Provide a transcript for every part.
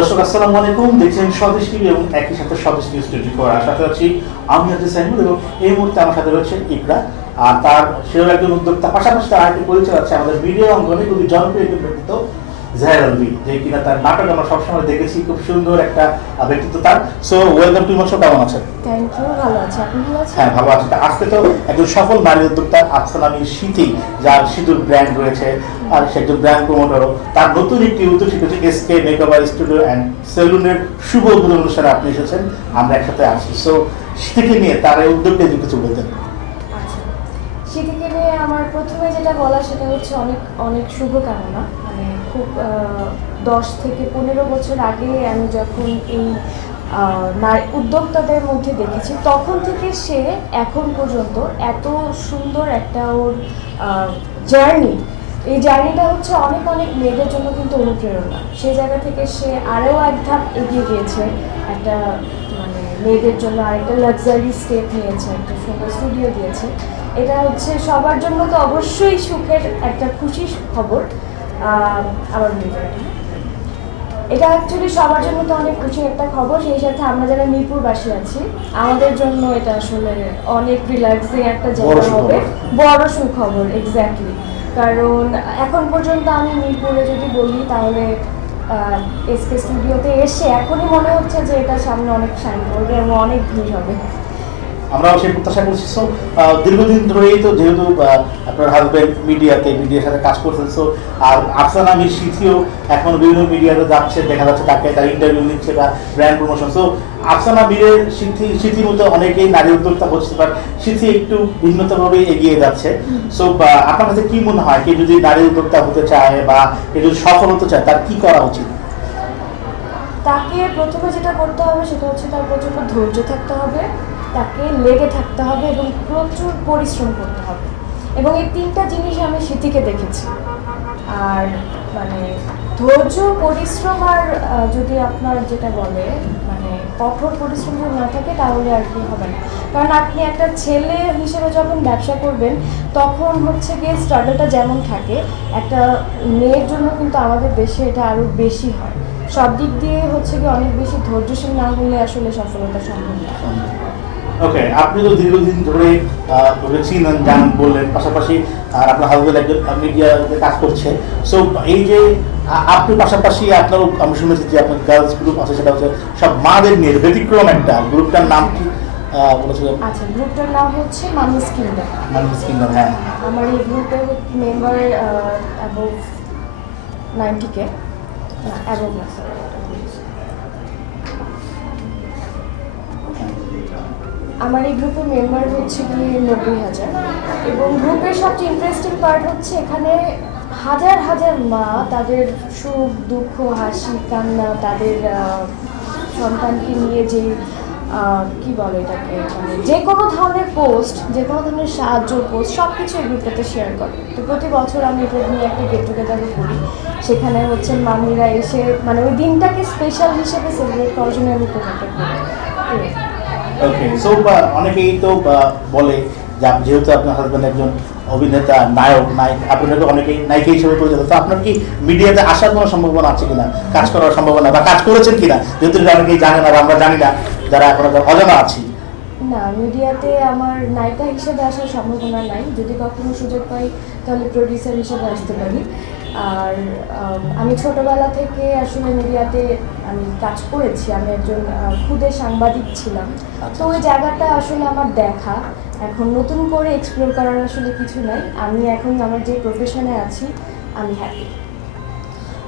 দর্শক আলাইকুম। দেখছেন স্বদেশ টিভি এবং একই সাথে স্বদেশ নিউজ টোয়েন্টি ফোর আছি আমি হচ্ছে সাইমুল এবং এই মুহূর্তে আমার সাথে রয়েছে ইকরা। আর তার সেও একজন উদ্যোক্তা, পাশাপাশি তার আরেকটি পরিচয় আছে আমাদের ভিডিও অঙ্গনে, খুবই জনপ্রিয় ব্যক্তিত্ব জাহের আলভি যে কিনা তার নাটক আমরা সবসময় দেখেছি খুব সুন্দর একটা ব্যক্তিত্ব তার। সো ওয়েলকাম টু মাসো কেমন আছেন? থ্যাংক ইউ ভালো আছে। আপনি ভালো আছেন? হ্যাঁ ভালো আছে। আজকে তো একজন সফল নারী উদ্যোক্তা আফসানামি স্মৃতি যার সিঁদুর ব্র্যান্ড রয়েছে আর সে একজন ব্র্যান্ড প্রমোটারও তার নতুন একটি উদ্যোগ মেকওভার স্টুডিও অ্যান্ড সেলুনের শুভ উদ্বোধন অনুষ্ঠানে আপনি এসেছেন। আমরা একসাথে আছি। সো নিয়ে তার এই উদ্যোগটা যদি কিছু বলতেন। আচ্ছা। নিয়ে আমার প্রথমে যেটা বলা সেটা হচ্ছে অনেক অনেক শুভকামনা। মানে খুব দশ থেকে পনেরো বছর আগে আমি যখন এই উদ্যোক্তাদের মধ্যে দেখেছি, তখন থেকে সে এখন পর্যন্ত এত সুন্দর একটা ওর জার্নি, এই জার্নিটা হচ্ছে অনেক অনেক মেয়েদের জন্য কিন্তু অনুপ্রেরণা। সেই জায়গা থেকে সে আরও এক ধাপ এগিয়ে গিয়েছে, একটা মানে মেয়েদের জন্য আরেকটা লাক্সারি স্টেপ নিয়েছে, একটা সুন্দর স্টুডিও দিয়েছে। এটা হচ্ছে সবার জন্য তো অবশ্যই সুখের একটা খুশি খবর। মেয়েদের এটা অ্যাকচুয়ালি সবার জন্য তো অনেক খুশির একটা খবর সেই সাথে আমরা যারা মিরপুরবাসী আছি আমাদের জন্য এটা আসলে অনেক রিল্যাক্সিং একটা জায়গা হবে। বড় সুখবর এক্স্যাক্টলি কারণ এখন পর্যন্ত আমি মিরপুরে যদি বলি তাহলে এসকে স্টুডিওতে এসে এখনই মনে হচ্ছে যে এটা সামনে অনেক শাইন করবে এবং অনেক ভিড় হবে। আমরাও সেই প্রত্যাশা করছি। সো দীর্ঘদিন ধরেই তো যেহেতু আপনার হাজব্যান্ড মিডিয়াতে মিডিয়ার সাথে কাজ করছেন সো আর আফসানা আমির স্মৃতিও এখন বিভিন্ন মিডিয়াতে যাচ্ছে, দেখা যাচ্ছে তাকে, তার ইন্টারভিউ নিচ্ছে বা ব্র্যান্ড প্রমোশন সো আফসানা আমিরের স্মৃতি স্মৃতির মতো অনেকেই নারী উদ্যোক্তা হচ্ছে বাট স্মৃতি একটু ভিন্নতভাবে এগিয়ে যাচ্ছে। সো আপনার কাছে কি মনে হয়, কেউ যদি নারী উদ্যোক্তা হতে চায় বা কেউ যদি সফল হতে চায়, তার কি করা উচিত? তাকে প্রথমে যেটা করতে হবে, সেটা হচ্ছে তার প্রচণ্ড ধৈর্য থাকতে হবে। তাকে লেগে থাকতে হবে এবং প্রচুর পরিশ্রম করতে হবে। এবং এই তিনটা জিনিস আমি স্মৃতিকে দেখেছি। আর মানে ধৈর্য, পরিশ্রম আর যদি আপনার যেটা বলে মানে কঠোর পরিশ্রম যদি না থাকে, তাহলে আর কি হবে না। কারণ আপনি একটা ছেলে হিসেবে যখন ব্যবসা করবেন, তখন হচ্ছে গিয়ে স্ট্রাগলটা যেমন থাকে, একটা মেয়ের জন্য কিন্তু আমাদের দেশে এটা আরও বেশি হয়। সব দিক দিয়ে হচ্ছে গিয়ে অনেক বেশি ধৈর্যশীল না হলে আসলে সফলতা সম্ভব না। ওকে আপনি তো দীর্ঘদিন ধরে চিনেন জানেন বললেন পাশাপাশি আর আপনার হাজবেন্ড একজন মিডিয়াতে কাজ করছে। সো এই যে আপনি পাশাপাশি আপনারও আমি শুনেছি যে আপনার গার্লস গ্রুপ আছে সেটা হচ্ছে সব মাদের নিয়ে ব্যতিক্রম একটা গ্রুপটার নাম কি? আহ, আচ্ছা গ্রুপটার নাম হচ্ছে মামিস কিংডম মানুষ কিংডম হ্যাঁ। আমার এই গ্রুপের মেম্বার অ্যাবভ নাইনটি কে অ্যাবভ না আমার এই গ্রুপের মেম্বার হচ্ছে গিয়ে নব্বই হাজার। এবং গ্রুপের সবচেয়ে ইন্টারেস্টিং পার্ট হচ্ছে এখানে হাজার হাজার মা তাদের সুখ, দুঃখ, হাসি, কান্না তাদের সন্তানকে নিয়ে যে কি বলে এটাকে? মানে যে কোনো ধরনের পোস্ট যে কোনো ধরনের সাহায্য পোস্ট সব কিছু এই গ্রুপটাতে শেয়ার করে। তো প্রতি বছর আমি এটা নিয়ে একটা গেট টুগেদারও করি। সেখানে হচ্ছে মামিরা এসে মানে ওই দিনটাকে স্পেশাল হিসেবে সেলিব্রেট করার জন্য আমি উপকারটা করি। ওকে সো অনেকেই তো বলে যেহেতু আপনার হাজবেন্ড একজন অভিনেতা, নায়ক নায়ক, আপনাকে অনেকেই নায়িকা হিসেবে পরিচিত। তো আপনার কি মিডিয়াতে আসার কোনো সম্ভাবনা আছে কিনা? কাজ করার সম্ভাবনা বা কাজ করেছেন কিনা? যেহেতু অনেকেই জানে না আমরা জানি না, যারা এখন অজানা আছি। না মিডিয়াতে আমার নায়িকা হিসেবে আসার সম্ভাবনা নাই। যদি কখনো সুযোগ পাই, তাহলে প্রডিউসার হিসেবে আসতে পারি। আর, আমি ছোটবেলা থেকে আসলে মিডিয়াতে আমি কাজ করেছি আমি একজন খুদে সাংবাদিক ছিলাম। তো ওই জায়গাটা আসলে আমার দেখা। এখন নতুন করে এক্সপ্লোর করার আসলে কিছু নাই। আমি এখন আমার যে প্রফেশনে আছি আমি হ্যাপি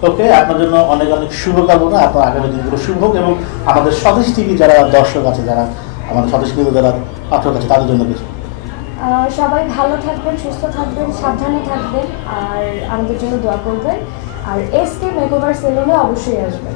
ওকে আপনার জন্য অনেক অনেক শুভকামনা। আপনার আগামী দিনগুলো শুভ হোক এবং আমাদের স্বদেশ টিভি যারা দর্শক আছে যারা আমাদের স্বদেশ টিভি যারা পাঠক আছে তাদের জন্য কিছু। সবাই ভালো থাকবেন সুস্থ থাকবেন সাবধানে থাকবেন। আর আমাদের জন্য দোয়া করবেন। আর এস কে মেকওভার সেলুনে অবশ্যই আসবেন।